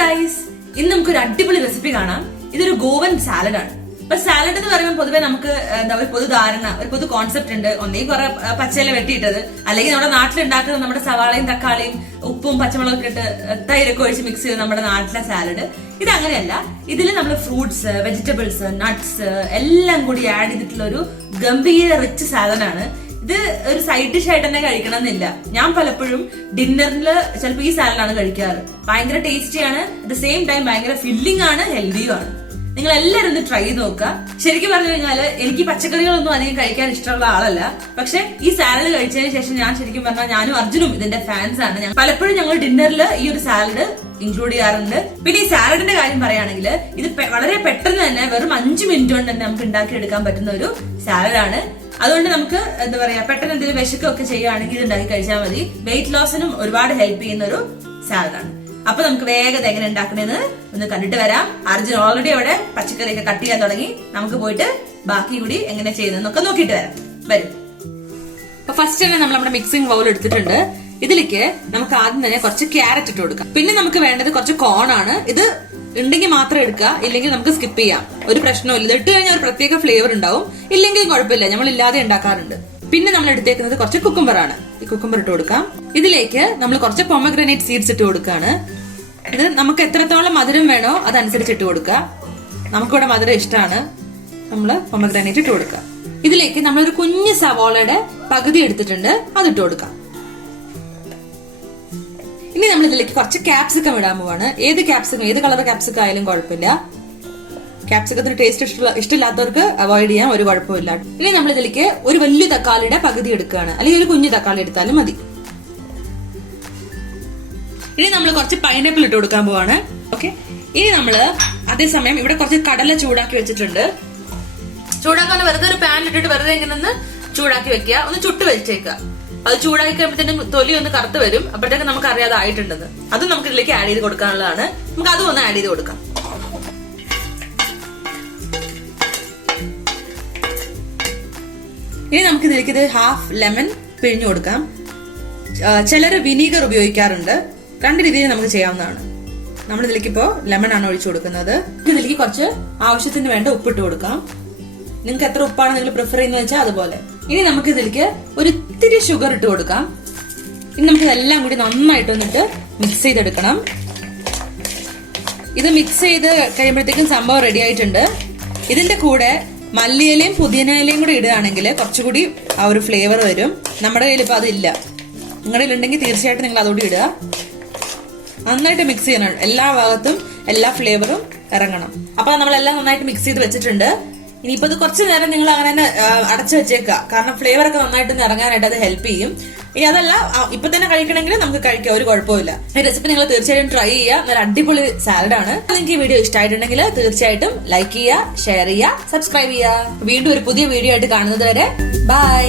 Guys, ഇന്ന് നമുക്കൊരു അടിപൊളി റെസിപ്പി കാണാം. ഇതൊരു ഗോവൻ സാലഡാണ്. അപ്പൊ സാലഡ് എന്ന് പറയുമ്പോൾ പൊതുവെ നമുക്ക് എന്താ ഒരു പൊതു ധാരണ, ഒരു പൊതു കോൺസെപ്റ്റ് ഉണ്ട്. ഒന്നേ കുറെ പച്ചയില വെട്ടിയിട്ടത്, അല്ലെങ്കിൽ നമ്മുടെ നാട്ടിലുണ്ടാക്കുന്നത് നമ്മുടെ സവാളയും തക്കാളിയും ഉപ്പും പച്ചമുളകൊക്കെ ഇട്ട് തൈരൊക്കെ ഒഴിച്ച് മിക്സ് ചെയ്ത് നമ്മുടെ നാട്ടിലെ സാലഡ്. ഇത് അങ്ങനെയല്ല. ഇതിൽ നമ്മൾ ഫ്രൂട്ട്സ്, വെജിറ്റബിൾസ്, നട്ട്സ് എല്ലാം കൂടി ആഡ് ചെയ്തിട്ടുള്ള ഒരു ഗംഭീര റിച്ച് സാലഡാണ്. ഇത് ഒരു സൈഡ് ഡിഷ് ആയിട്ട് തന്നെ കഴിക്കണം എന്നില്ല. ഞാൻ പലപ്പോഴും ഡിന്നറിൽ ചിലപ്പോൾ ഈ സാലഡാണ് കഴിക്കാറ്. ഭയങ്കര ടേസ്റ്റിയാണ്, അറ്റ് ദ സെയിം ടൈം ഭയങ്കര ഫില്ലിംഗ് ആണ്, ഹെൽത്തിയും ആണ്. നിങ്ങൾ എല്ലാവരും ഒന്ന് ട്രൈ ചെയ്ത് നോക്കുക. ശരിക്കും പറഞ്ഞു കഴിഞ്ഞാൽ എനിക്ക് പച്ചക്കറികളൊന്നും അധികം കഴിക്കാൻ ഇഷ്ടമുള്ള ആളല്ല. പക്ഷെ ഈ സാലഡ് കഴിച്ചതിന് ശേഷം ഞാൻ ശരിക്കും പറഞ്ഞാൽ ഞാനും അർജുനും ഇതിന്റെ ഫാൻസ് ആണ്. പലപ്പോഴും ഞങ്ങൾ ഡിന്നറിൽ ഈ ഒരു സാലഡ് ഇൻക്ലൂഡ് ചെയ്യാറുണ്ട്. പിന്നെ ഈ സാലഡിന്റെ കാര്യം പറയുകയാണെങ്കിൽ ഇത് വളരെ പെട്ടെന്ന് തന്നെ വെറും 5 മിനിറ്റ് കൊണ്ട് തന്നെ നമുക്ക് ഉണ്ടാക്കിയെടുക്കാൻ പറ്റുന്ന ഒരു സാലഡാണ്. അതുകൊണ്ട് നമുക്ക് എന്താ പറയാ, പെട്ടെന്ന് എന്തെങ്കിലും വിശക്കൊക്കെ ചെയ്യുകയാണെങ്കിൽ ഇത് ഉണ്ടാക്കി കഴിച്ചാൽ മതി. വെയിറ്റ് ലോസിനും ഒരുപാട് ഹെൽപ്പ് ചെയ്യുന്ന ഒരു സാലഡാണ്. അപ്പൊ നമുക്ക് വേഗം എങ്ങനെ ഉണ്ടാക്കണമെന്ന് ഒന്ന് കണ്ടിട്ട് വരാം. അർജുൻ ഓൾറെഡി അവിടെ പച്ചക്കറിയൊക്കെ കട്ട് ചെയ്യാൻ തുടങ്ങി. നമുക്ക് പോയിട്ട് ബാക്കി കൂടി എങ്ങനെ ചെയ്യുന്നതെന്നൊക്കെ നോക്കിയിട്ട് വരാം. വരും. അപ്പൊ ഫസ്റ്റ് തന്നെ നമ്മൾ നമ്മുടെ മിക്സിംഗ് ബൗൾ എടുത്തിട്ടുണ്ട്. ഇതിലേക്ക് നമുക്ക് ആദ്യം തന്നെ കുറച്ച് ക്യാരറ്റ് ഇട്ട് കൊടുക്കാം. പിന്നെ നമുക്ക് വേണ്ടത് കുറച്ച് കോൺ ആണ്. ഇത് ഉണ്ടെങ്കിൽ മാത്രം എടുക്കുക, ഇല്ലെങ്കിൽ നമുക്ക് സ്കിപ്പ് ചെയ്യാം. ഒരു പ്രശ്നവും ഇല്ല. ഇട്ട് കഴിഞ്ഞാൽ ഒരു പ്രത്യേക ഫ്ലേവർ ഉണ്ടാവും. ഇല്ലെങ്കിലും കുഴപ്പമില്ല, നമ്മൾ ഇല്ലാതെ ഉണ്ടാക്കാറുണ്ട്. പിന്നെ നമ്മൾ എടുത്തേക്കുന്നത് കുറച്ച് കുക്കുംബർ ആണ്. ഈ കുക്കുംബർ ഇട്ട് കൊടുക്കാം. ഇതിലേക്ക് നമ്മൾ കുറച്ച് പൊമഗ്രാനൈറ്റ് സീഡ്സ് ഇട്ട് കൊടുക്കാണ്. ഇത് നമുക്ക് എത്രത്തോളം മധുരം വേണോ അതനുസരിച്ച് ഇട്ട് കൊടുക്കുക. നമുക്കിവിടെ മധുരം ഇഷ്ടമാണ്, നമ്മൾ പൊമഗ്രാനൈറ്റ് ഇട്ട് കൊടുക്കുക. ഇതിലേക്ക് നമ്മളൊരു കുഞ്ഞ് സവാളയുടെ പകുതി എടുത്തിട്ടുണ്ട്, അതിട്ട് കൊടുക്കാം. ഇനി നമ്മൾ ഇതിലേക്ക് കുറച്ച് ക്യാപ്സിക്കം ഇടാൻ പോവാണ്. ഏത് ക്യാപ്സിക്കം, ഏത് കളർ ക്യാപ്സിക്കം ആയാലും കുഴപ്പമില്ല. ക്യാപ്സിക്കത്തിന് ടേസ്റ്റ് ഇഷ്ടമില്ലാത്തവർക്ക് അവോയ്ഡ് ചെയ്യാൻ ഒരു കുഴപ്പമില്ല. ഇനി നമ്മൾ ഇതിലേക്ക് ഒരു വലിയ തക്കാളിയുടെ പകുതി എടുക്കുകയാണ്, അല്ലെങ്കിൽ ഒരു കുഞ്ഞു തക്കാളി എടുത്താലും മതി. ഇനി നമ്മൾ കുറച്ച് പൈനാപ്പിൾ ഇട്ട് കൊടുക്കാൻ പോവാണ്. ഓക്കെ, ഇനി നമ്മള് അതേസമയം ഇവിടെ കുറച്ച് കടല ചൂടാക്കി വെച്ചിട്ടുണ്ട്. ചൂടാക്കാൻ വെറുതെ ഒരു പാൻ ഇട്ടിട്ട് വെറുതെ ഇങ്ങനെ ഒന്ന് ചൂടാക്കി വെക്കുക, ഒന്ന് ചുട്ട് വെച്ചേക്കുക. അത് ചൂടാക്കി കഴിയുമ്പോഴത്തേനും തൊലി ഒന്ന് കറുത്ത് വരും. അപ്പോഴത്തേക്ക് നമുക്ക് അറിയാതെ ആയിട്ടുണ്ടെന്ന്. അതും നമുക്ക് ഇതിലേക്ക് ആഡ് ചെയ്ത് കൊടുക്കാനുള്ളതാണ്. നമുക്ക് അതും ഒന്ന് ആഡ് ചെയ്ത് കൊടുക്കാം. ഇനി നമുക്ക് ഇതിലേക്ക് ഇത് ഹാഫ് ലെമൺ പിഴിഞ്ഞു കൊടുക്കാം. ചിലർ വിനീഗർ ഉപയോഗിക്കാറുണ്ട്. രണ്ട് രീതിയിൽ നമുക്ക് ചെയ്യാവുന്നതാണ്. നമ്മൾ ഇതിലേക്ക് ഇപ്പോ ലെമൺ ആണ് ഒഴിച്ചു കൊടുക്കുന്നത്. ഇതിലേക്ക് കുറച്ച് ആവശ്യത്തിന് വേണ്ട ഉപ്പിട്ട് കൊടുക്കാം. നിങ്ങൾക്ക് എത്ര ഉപ്പാണ് നിങ്ങൾ പ്രിഫർ ചെയ്യുന്നത് വെച്ചാൽ അതുപോലെ. ഇനി നമുക്ക് ഇതിലേക്ക് ഒരു ഇത്തിരി ഷുഗർ ഇട്ട് കൊടുക്കാം. ഇനി നമുക്ക് ഇതെല്ലാം കൂടി നന്നായിട്ട് വന്നിട്ട് മിക്സ് ചെയ്തെടുക്കണം. ഇത് മിക്സ് ചെയ്ത് കഴിയുമ്പോഴത്തേക്കും സംഭവം റെഡി ആയിട്ടുണ്ട്. ഇതിന്റെ കൂടെ മല്ലിയിലയും പുതിനയിലയും കൂടി ഇടുകയാണെങ്കിൽ കുറച്ചുകൂടി ആ ഒരു ഫ്ലേവർ വരും. നമ്മുടെ കയ്യിൽ ഇപ്പൊ അതില്ല. നിങ്ങളുടെ കയ്യിലുണ്ടെങ്കിൽ തീർച്ചയായിട്ടും നിങ്ങൾ അതുകൂടി ഇടുക. നന്നായിട്ട് മിക്സ് ചെയ്യണം. എല്ലാ ഭാഗത്തും എല്ലാ ഫ്ലേവറും ഇറങ്ങണം. അപ്പൊ നമ്മളെല്ലാം നന്നായിട്ട് മിക്സ് ചെയ്ത് വെച്ചിട്ടുണ്ട്. ഇനിയിപ്പോ ഇത് കുറച്ച് നേരം നിങ്ങൾ അങ്ങനെ തന്നെ അടച്ചു വെച്ചേക്കുക. കാരണം ഫ്ലേവർ ഒക്കെ നന്നായിട്ട് ഇറങ്ങാനായിട്ട് അത് ഹെൽപ്പ് ചെയ്യും. ഇനി അതല്ല, ഇപ്പൊ തന്നെ കഴിക്കണമെങ്കിൽ നമുക്ക് കഴിക്കാം, ഒരു കുഴപ്പമില്ല. ഈ റെസിപ്പി നിങ്ങൾ തീർച്ചയായിട്ടും ട്രൈ ചെയ്യുക. നല്ല അടിപൊളി സാലഡാണ്. നിങ്ങൾക്ക് ഈ വീഡിയോ ഇഷ്ടമായിട്ടുണ്ടെങ്കിൽ തീർച്ചയായിട്ടും ലൈക്ക് ചെയ്യുക, ഷെയർ ചെയ്യുക, സബ്സ്ക്രൈബ് ചെയ്യുക. വീണ്ടും ഒരു പുതിയ വീഡിയോ ആയിട്ട് കാണുന്നത് വരെ ബൈ.